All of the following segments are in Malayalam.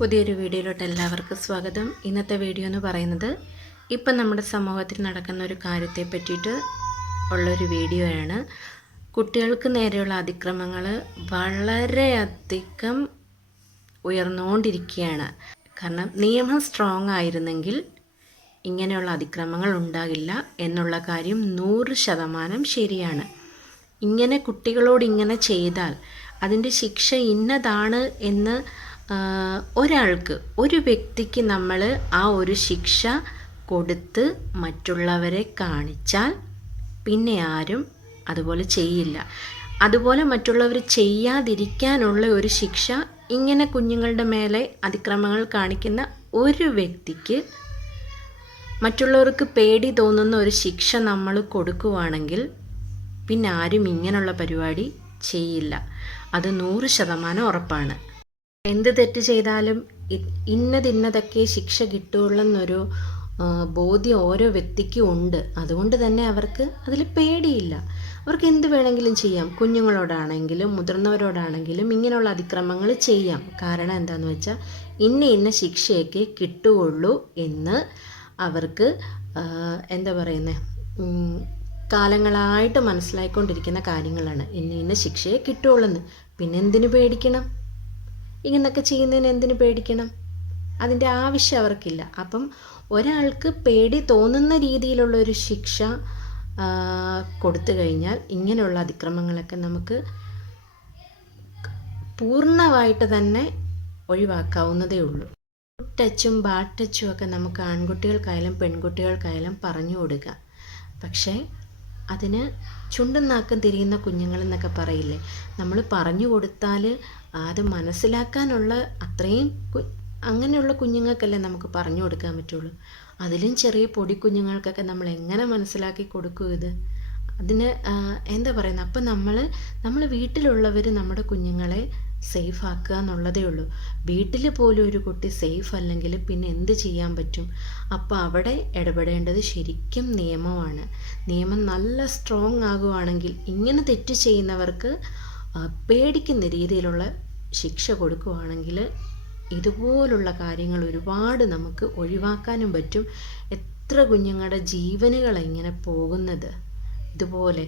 പുതിയൊരു വീഡിയോയിലോട്ട് എല്ലാവർക്കും സ്വാഗതം. ഇന്നത്തെ വീഡിയോ എന്ന് പറയുന്നത് ഇപ്പം നമ്മുടെ സമൂഹത്തിൽ നടക്കുന്ന ഒരു കാര്യത്തെ പറ്റിയിട്ട് ഉള്ളൊരു വീഡിയോയാണ്. കുട്ടികൾക്ക് നേരെയുള്ള അതിക്രമങ്ങൾ വളരെയധികം ഉയർന്നുകൊണ്ടിരിക്കുകയാണ്. കാരണം നിയമം സ്ട്രോങ് ആയിരുന്നെങ്കിൽ ഇങ്ങനെയുള്ള അതിക്രമങ്ങൾ ഉണ്ടാകില്ല എന്നുള്ള കാര്യം 100% ശരിയാണ്. ഇങ്ങനെ കുട്ടികളോട് ഇങ്ങനെ ചെയ്താൽ അതിൻ്റെ ശിക്ഷ ഇന്നതാണ് എന്ന് ഒരാൾക്ക്, ഒരു വ്യക്തിക്ക് നമ്മൾ ആ ഒരു ശിക്ഷ കൊടുത്ത് മറ്റുള്ളവരെ കാണിച്ചാൽ പിന്നെ ആരും അതുപോലെ ചെയ്യില്ല. അതുപോലെ മറ്റുള്ളവർ ചെയ്യാതിരിക്കാനുള്ള ഒരു ശിക്ഷ ഇങ്ങനെ കുഞ്ഞുങ്ങളുടെ മേലെ അതിക്രമങ്ങൾ കാണിക്കുന്ന ഒരു വ്യക്തിക്ക് മറ്റുള്ളവർക്ക് പേടി തോന്നുന്ന ഒരു ശിക്ഷ നമ്മൾ കൊടുക്കുവാണെങ്കിൽ പിന്നെ ആരും ഇങ്ങനെയുള്ള പരിപാടി ചെയ്യില്ല. അത് 100% ഉറപ്പാണ്. എന്ത് തെറ്റ് ചെയ്താലും ഇന്നതൊക്കെ ശിക്ഷ കിട്ടുകയുള്ളെന്നൊരു ബോധ്യം ഓരോ വ്യക്തിക്കും ഉണ്ട്. അതുകൊണ്ട് തന്നെ അവർക്ക് അതിൽ പേടിയില്ല. അവർക്ക് എന്ത് വേണമെങ്കിലും ചെയ്യാം. കുഞ്ഞുങ്ങളോടാണെങ്കിലും മുതിർന്നവരോടാണെങ്കിലും ഇങ്ങനെയുള്ള അതിക്രമങ്ങൾ ചെയ്യാം. കാരണം എന്താണെന്ന് വെച്ചാൽ ഇന്ന ശിക്ഷയൊക്കെ കിട്ടുകയുള്ളൂ എന്ന് അവർക്ക് എന്താ പറയുന്നത്, കാലങ്ങളായിട്ട് മനസ്സിലായിക്കൊണ്ടിരിക്കുന്ന കാര്യങ്ങളാണ്. ഇന്ന ശിക്ഷയെ കിട്ടുകയുള്ളെന്ന്. പിന്നെ എന്തിനു പേടിക്കണം? ഇങ്ങനെയൊക്കെ ചെയ്യുന്നതിന് എന്തിനു പേടിക്കണം? അതിൻ്റെ ആവശ്യം അവർക്കില്ല. അപ്പം ഒരാൾക്ക് പേടി തോന്നുന്ന രീതിയിലുള്ള ഒരു ശിക്ഷ കൊടുത്തു കഴിഞ്ഞാൽ ഇങ്ങനെയുള്ള അതിക്രമങ്ങളൊക്കെ നമുക്ക് പൂർണ്ണമായിട്ട് തന്നെ ഒഴിവാക്കാവുന്നതേ ഉള്ളൂ. ടച്ചും ബാഡ് ടച്ചും ഒക്കെ നമുക്ക് ആൺകുട്ടികൾക്കായാലും പെൺകുട്ടികൾക്കായാലും പറഞ്ഞു കൊടുക്കുക. പക്ഷേ അതിന് ചുണ്ടും നാക്കും തിരിയുന്ന കുഞ്ഞുങ്ങളെന്നൊക്കെ പറയില്ലേ, നമ്മൾ പറഞ്ഞു കൊടുത്താൽ അത് മനസ്സിലാക്കാനുള്ള അത്രയും അങ്ങനെയുള്ള കുഞ്ഞുങ്ങൾക്കല്ലേ നമുക്ക് പറഞ്ഞു കൊടുക്കാൻ പറ്റുള്ളൂ. അതിലും ചെറിയ പൊടി കുഞ്ഞുങ്ങൾക്കൊക്കെ നമ്മൾ എങ്ങനെ മനസ്സിലാക്കി കൊടുക്കും ഇത്? അതിന് എന്താ പറയുന്നത്, അപ്പം നമ്മൾ വീട്ടിലുള്ളവർ നമ്മുടെ കുഞ്ഞുങ്ങളെ സേഫ് ആക്കുക എന്നുള്ളതേ ഉള്ളൂ. വീട്ടിൽ പോലും ഒരു കുട്ടി സേഫ് അല്ലെങ്കിൽ പിന്നെ എന്ത് ചെയ്യാൻ പറ്റും? അപ്പോൾ അവിടെ ഇടപെടേണ്ടത് ശരിക്കും നിയമമാണ്. നിയമം നല്ല സ്ട്രോങ് ആകുവാണെങ്കിൽ ഇങ്ങനെ തെറ്റ് ചെയ്യുന്നവർക്ക് പേടിക്കുന്ന രീതിയിലുള്ള ശിക്ഷ കൊടുക്കുകയാണെങ്കിൽ ഇതുപോലുള്ള കാര്യങ്ങൾ ഒരുപാട് നമുക്ക് ഒഴിവാക്കാനും പറ്റും. എത്ര കുഞ്ഞുങ്ങളുടെ ജീവനുകളാണ് ഇങ്ങനെ പോകുന്നത് ഇതുപോലെ.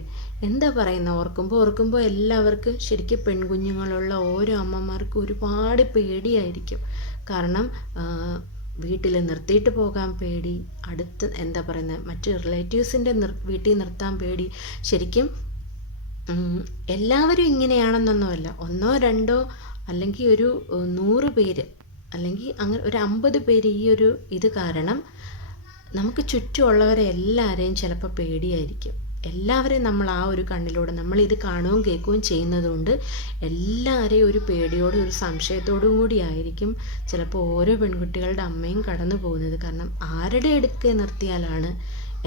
എന്താ പറയുന്നത്, ഓർക്കുമ്പോൾ എല്ലാവർക്കും ശരിക്കും പെൺകുഞ്ഞുങ്ങളുള്ള ഓരോ അമ്മമാർക്കും ഒരുപാട് പേടിയായിരിക്കും. കാരണം വീട്ടിൽ നിർത്തിയിട്ട് പോകാൻ പേടി, അടുത്ത് എന്താ പറയുന്നത് മറ്റ് റിലേറ്റീവ്സിൻ്റെ വീട്ടിൽ നിർത്താൻ പേടി. ശരിക്കും എല്ലാവരും ഇങ്ങനെയാണെന്നൊന്നുമല്ല. 1-2 അല്ലെങ്കിൽ ഒരു 100 പേര് അല്ലെങ്കിൽ അങ്ങനെ ഒരു 50 പേര് ഈ ഒരു ഇത് കാരണം നമുക്ക് ചുറ്റുമുള്ളവരെ എല്ലാവരെയും ചിലപ്പോൾ പേടിയായിരിക്കും. എല്ലാവരെയും നമ്മൾ ആ ഒരു കണ്ണിലൂടെ നമ്മളിത് കാണുകയും കേൾക്കുകയും ചെയ്യുന്നതുകൊണ്ട് എല്ലാവരെയും ഒരു പേടിയോടും ഒരു സംശയത്തോടും കൂടി ആയിരിക്കും ചിലപ്പോൾ ഓരോ പെൺകുട്ടികളുടെ അമ്മയും കടന്നു പോകുന്നത്. കാരണം ആരുടെ അടുക്കെ നിർത്തിയാലാണ്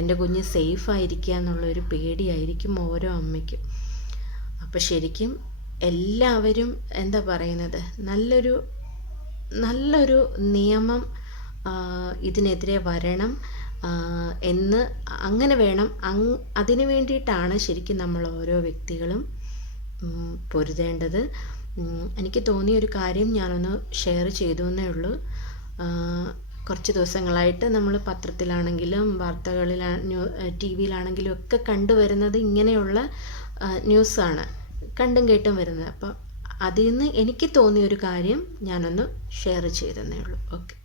എൻ്റെ കുഞ്ഞ് സേഫായിരിക്കുക എന്നുള്ളൊരു പേടിയായിരിക്കും ഓരോ അമ്മയ്ക്കും. അപ്പോൾ ശരിക്കും എല്ലാവരും എന്താ പറയുന്നത്, നല്ലൊരു നിയമം ഇതിനെതിരെ വരണം എന്ന് അങ്ങനെ വേണം. അതിനു വേണ്ടിയിട്ടാണ് ശരിക്കും നമ്മൾ ഓരോ വ്യക്തികളും പൊരുതേണ്ടത്. എനിക്ക് തോന്നിയൊരു കാര്യം ഞാനൊന്ന് ഷെയർ ചെയ്തു എന്നേ ഉള്ളൂ. കുറച്ച് ദിവസങ്ങളായിട്ട് നമ്മൾ പത്രത്തിലാണെങ്കിലും ടി വിയിലാണെങ്കിലും ഒക്കെ കണ്ടുവരുന്നത് ഇങ്ങനെയുള്ള ന്യൂസാണ്, കണ്ടും കേട്ടും വരുന്നത്. അപ്പോൾ അതിൽ നിന്ന് എനിക്ക് തോന്നിയൊരു കാര്യം ഞാനൊന്ന് ഷെയർ ചെയ്തെന്നേ ഉള്ളൂ. ഓക്കെ.